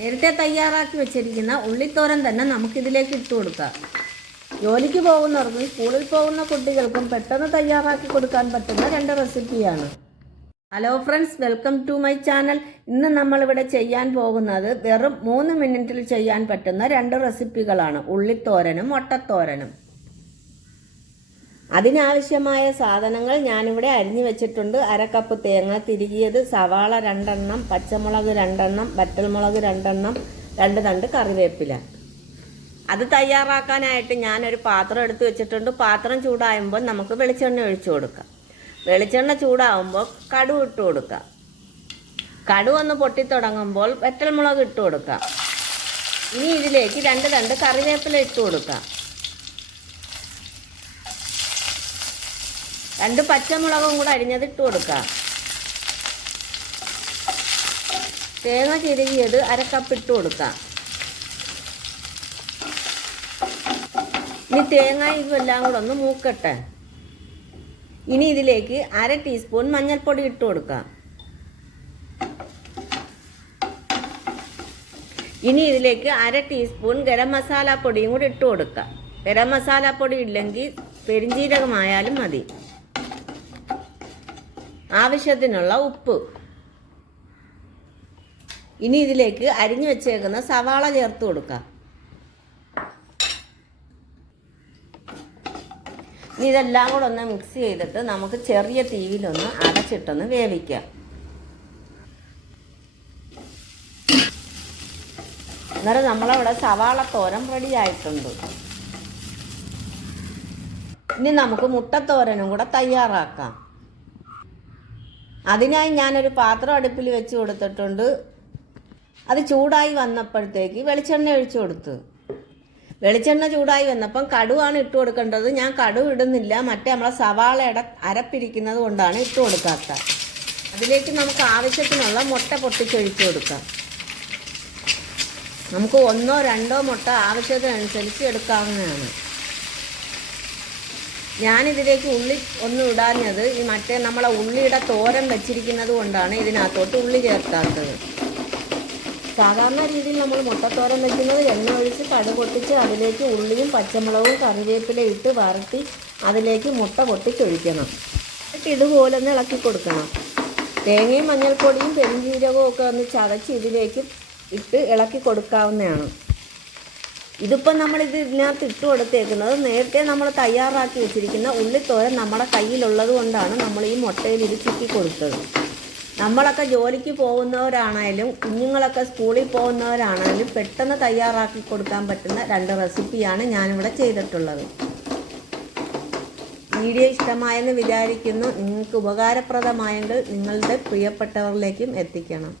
നേരത്തെ തയ്യാറാക്കി വെച്ചിരിക്കുന്ന ഉള്ളിത്തോരൻ തന്നെ നമുക്കിതിലേക്ക് ഇട്ട് കൊടുക്കാം. ജോലിക്ക് പോകുന്നവർക്കും സ്കൂളിൽ പോകുന്ന കുട്ടികൾക്കും പെട്ടെന്ന് തയ്യാറാക്കി കൊടുക്കാൻ പറ്റുന്ന 2 റെസിപ്പിയാണ്. Hello friends, welcome to my channel. ഇന്ന് നമ്മളിവിടെ ചെയ്യാൻ പോകുന്നത് വെറും 3 മിനിറ്റിൽ ചെയ്യാൻ പറ്റുന്ന 2 റെസിപ്പികളാണ്, ഉള്ളിത്തോരനും മുട്ടത്തോരനും. അതിനാവശ്യമായ സാധനങ്ങൾ ഞാനിവിടെ അരിഞ്ഞു വെച്ചിട്ടുണ്ട്. 1/2 കപ്പ് തേങ്ങ തിരികിയത്, സവാള 2 എണ്ണം, പച്ചമുളക് 2 എണ്ണം, വറ്റൽമുളക് 2 എണ്ണം, 2 തണ്ട് കറിവേപ്പില. അത് തയ്യാറാക്കാനായിട്ട് ഞാനൊരു പാത്രം എടുത്ത് വെച്ചിട്ടുണ്ട്. പാത്രം ചൂടാകുമ്പോൾ നമുക്ക് വെളിച്ചെണ്ണ ഒഴിച്ചു കൊടുക്കാം. വെളിച്ചെണ്ണ ചൂടാകുമ്പോൾ കടുക് ഇട്ട് കൊടുക്കാം. കടുക് ഒന്ന് പൊട്ടിത്തുടങ്ങുമ്പോൾ വറ്റൽമുളക് ഇട്ട് കൊടുക്കാം. ഇനി ഇതിലേക്ക് 2 തണ്ട് കറിവേപ്പില ഇട്ട് കൊടുക്കാം. 2 പച്ചമുളകും കൂടെ അരിഞ്ഞത് ഇട്ട് കൊടുക്കാം. തേങ്ങ ചിരകിയത് 1/2 കപ്പ് ഇട്ട് കൊടുക്കാം. ഇനി തേങ്ങ ഇതെല്ലാം കൂടെ ഒന്ന് മൂക്കട്ടെ. ഇനി ഇതിലേക്ക് 1/2 ടീസ്പൂൺ മഞ്ഞൾപ്പൊടി ഇട്ട് കൊടുക്കാം. ഇനി ഇതിലേക്ക് 1/2 ടീസ്പൂൺ ഗരം മസാല പൊടിയും കൂടി ഇട്ട് കൊടുക്കാം. ഗരം മസാല പൊടി ഇല്ലെങ്കിൽ പെരിഞ്ജീരകമായാലും മതി. ആവശ്യത്തിനുള്ള ഉപ്പ്. ഇനി ഇതിലേക്ക് അരിഞ്ഞു വെച്ചേക്കുന്ന സവാള ചേർത്ത് കൊടുക്കാം. ഇനി ഇതെല്ലാം കൂടെ ഒന്ന് മിക്സ് ചെയ്തിട്ട് നമുക്ക് ചെറിയ തീയിലൊന്ന് അടച്ചിട്ടൊന്ന് വേവിക്കാം. അന്നേരം നമ്മളവിടെ സവാള തോരൻ റെഡി ആയിട്ടുണ്ട്. ഇനി നമുക്ക് മുട്ടത്തോരനും കൂടെ തയ്യാറാക്കാം. അതിനായി ഞാനൊരു പാത്രം അടുപ്പിൽ വെച്ച് കൊടുത്തിട്ടുണ്ട്. അത് ചൂടായി വന്നപ്പോഴത്തേക്ക് വെളിച്ചെണ്ണ ഒഴിച്ചു കൊടുത്തു. വെളിച്ചെണ്ണ ചൂടായി വന്നപ്പം കടുവാണ് ഇട്ട് കൊടുക്കേണ്ടത്. ഞാൻ കടുവ് ഇടുന്നില്ല, മറ്റേ നമ്മളെ സവാളയുടെ അരപ്പിരിക്കുന്നത് കൊണ്ടാണ് ഇട്ട് കൊടുക്കാത്തത്. അതിലേക്ക് നമുക്ക് ആവശ്യത്തിനുള്ള മുട്ട പൊട്ടിച്ചൊഴിച്ചു കൊടുക്കാം. നമുക്ക് 1 or 2 മുട്ട ആവശ്യത്തിനനുസരിച്ച് എടുക്കാവുന്നതാണ്. ഞാനിതിലേക്ക് ഉള്ളി ഒന്നും ഇടാഞ്ഞത് ഈ മറ്റേ നമ്മളെ ഉള്ളിയുടെ തോരൻ വെച്ചിരിക്കുന്നത് കൊണ്ടാണ് ഇതിനകത്തോട്ട് ഉള്ളി ചേർക്കാത്തത്. സാധാരണ രീതിയിൽ നമ്മൾ മുട്ടത്തോരൻ വെക്കുന്നത് എണ്ണ ഒഴിച്ച് കടുക് പൊട്ടിച്ച് അതിലേക്ക് ഉള്ളിയും പച്ചമുളകും കറിവേപ്പിലയും ഇട്ട് വറുത്തി അതിലേക്ക് മുട്ട പൊട്ടിച്ചൊഴിക്കണം. എന്നിട്ട് ഇതുപോലെ ഒന്ന് ഇളക്കി കൊടുക്കണം. തേങ്ങയും മഞ്ഞൾപ്പൊടിയും പെരിഞ്ജീരകവും ഒക്കെ ഒന്ന് ചതച്ച് ഇതിലേക്ക് ഇട്ട് ഇളക്കി കൊടുക്കാവുന്നതാണ്. ഇതിപ്പം ഇതിനകത്ത് ഇട്ട് കൊടുത്തേക്കുന്നത് നേരത്തെ നമ്മൾ തയ്യാറാക്കി വെച്ചിരിക്കുന്ന ഉള്ളിത്തോരൻ നമ്മുടെ കയ്യിലുള്ളത് കൊണ്ടാണ് നമ്മൾ ഈ മുട്ടയിൽ ഇത് ചുറ്റി കൊടുത്തത്. നമ്മളൊക്കെ ജോലിക്ക് പോകുന്നവരാണേലും കുഞ്ഞുങ്ങളൊക്കെ സ്കൂളിൽ പോകുന്നവരാണേലും പെട്ടെന്ന് തയ്യാറാക്കി കൊടുക്കാൻ പറ്റുന്ന 2 റെസിപ്പിയാണ് ഞാനിവിടെ ചെയ്തിട്ടുള്ളത്. വീഡിയോ ഇഷ്ടമായെന്ന് വിചാരിക്കുന്നു. നിങ്ങൾക്ക് ഉപകാരപ്രദമായെങ്കിൽ നിങ്ങളുടെ പ്രിയപ്പെട്ടവരിലേക്കും എത്തിക്കണം.